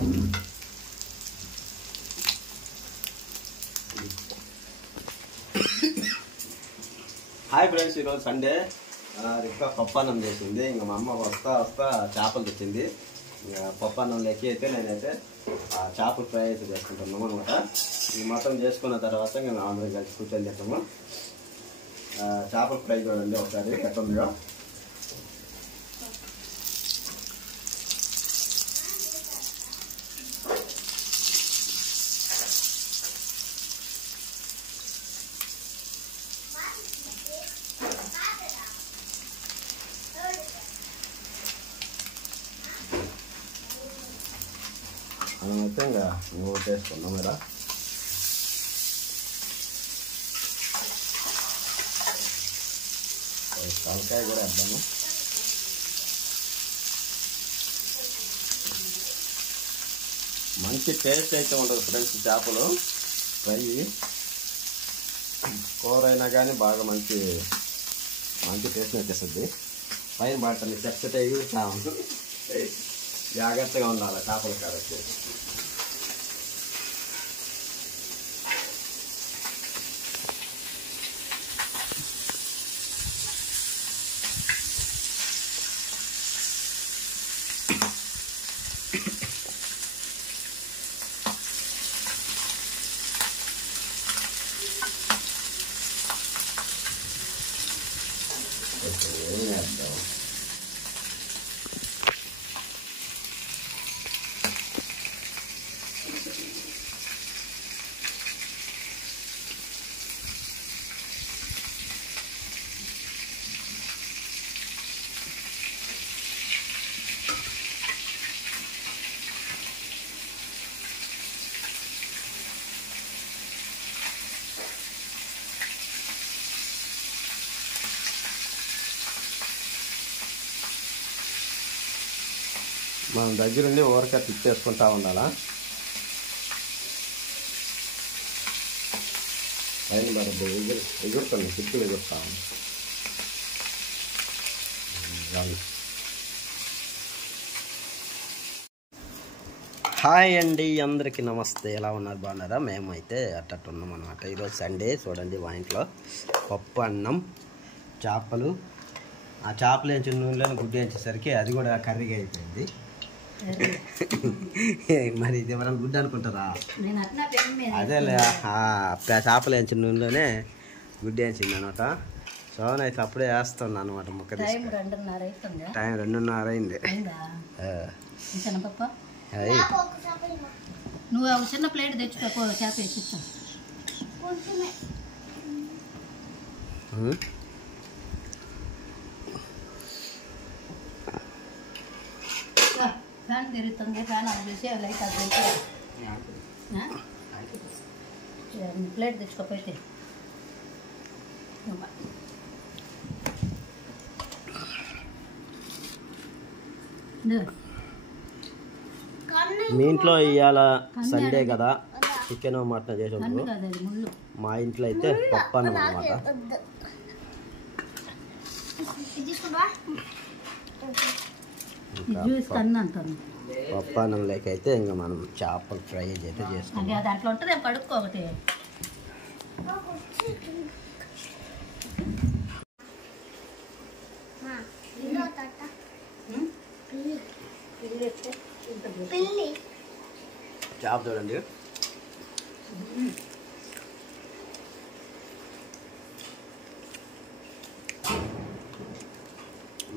Hi friends, ఈరోజు Sunday ఇంకా పప్పన్నం చేసింది. ఇంకా మా అమ్మ వస్తా చేపలు తెచ్చింది. ఇంకా పప్పన్నం లెక్క అయితే నేనైతే చేపల ఫ్రై అయితే చేసుకుంటున్నాము అనమాట. ఈ మొత్తం చేసుకున్న తర్వాత మేము అందరం కలిసి కూర్చొని తింటాము. చేపల ఫ్రై చూడండి ఒకసారి ఎట్టుందో. మనమైతే ఇంకా నువ్వు చేసుకున్నాం కదా. తలకాయ కూడా వేద్దాము. మంచి టేస్ట్ అయితే ఉంటుంది ఫ్రెండ్స్. చేపలు ఫ్రై కూర అయినా కానీ బాగా మంచి టేస్ట్ వచ్చేస్తుంది. పైన పడుతుంది చెప్తే ఎగురుతాము. జాగ్రత్తగా ఉండాలి చేపల కాడ వచ్చేసి. మనం దగ్గరుండి ఊరక తిప్పేసుకుంటా ఉండాలా. పైన పడద్దు, ఎగురుతుంది, చిక్కులు ఎగురుతా ఉంది. హాయ్ అండి, అందరికీ నమస్తే. ఎలా ఉన్నారు? బాగున్నారా? మేమైతే అట్టట్టున్నాం అనమాట. ఈరోజు సండే చూడండి, మా ఇంట్లో పప్పు అన్నం, చేపలు. ఆ చేపలు వేయించిన నూనెలో గుడ్డు వేయించేసరికి అది కూడా కర్రీగా అయిపోయింది. మరి ఇది ఎవరైనా గుడ్డు అనుకుంటారా? అదేలే, చేపలు వేయించిన నూనెలోనే గుడ్డు వేయించింది అనమాట. సోన్ అయితే అప్పుడే వేస్తాను అనమాట. ముక్క టైం 2:30 అయింది. నువ్వు చిన్న ప్లేట్ తెచ్చుకో, చేప వేసి ఫ్యాన్ తిరుగుతుంది. ఫ్యాన్ ఆన్ చేసి లైట్ అది ప్లేట్ తెచ్చుకోపోతే మీ ఇంట్లో ఇవాళ సండే కదా, చికెన్ మటన్ చేసేప్పుడు. మా ఇంట్లో అయితే పప్పు అన్నం అనమాట. పప్పు అన్నం లేక అయితే ఇంకా మనం చేపలు ఫ్రై అయితే చేసుకుంటాం. దాంట్లో ఉంటుంది కడుక్కో ఒకటి. చేప చూడండి,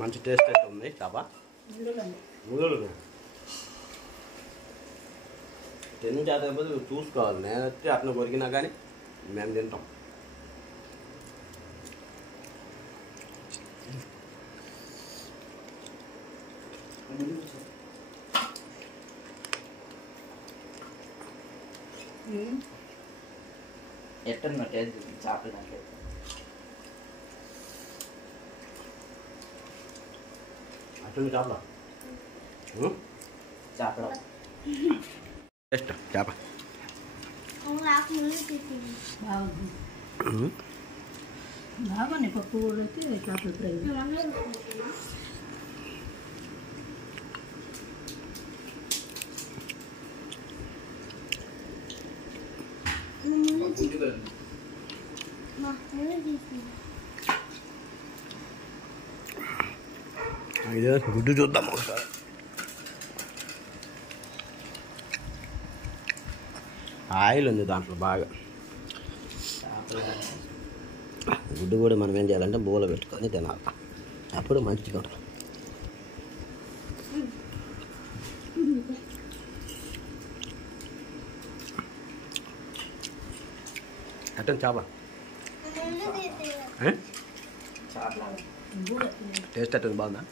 మంచి టేస్ట్ అయితే ఉంది. చేప ముళ్ళు తిన్న చేత చూసుకోవాలి. నేనైతే అట్లా కొరికినా కానీ మేము తింటాం. ఎట్లా టేస్ట్ చేపలు దాంట్లో అట్లా చేపల చేపలు టేస్ట్ చేప బాగుంది. పప్పు కూరకి చేపల ఫ్రై. గుడ్డు కూడా ఉంది. ఇదే గుడ్డు చూద్దాం ఒకసారి. ఆయిల్ ఉంది దాంట్లో బాగా. చేపలు కానీ గుడ్డు కూడా మనం ఏం చేయాలంటే బోలో పెట్టుకొని తినాలి, అప్పుడు మంచిగా ఉంటుంది. అట్టని చేప చేపలు టేస్ట్ అట్టని బాగుందా?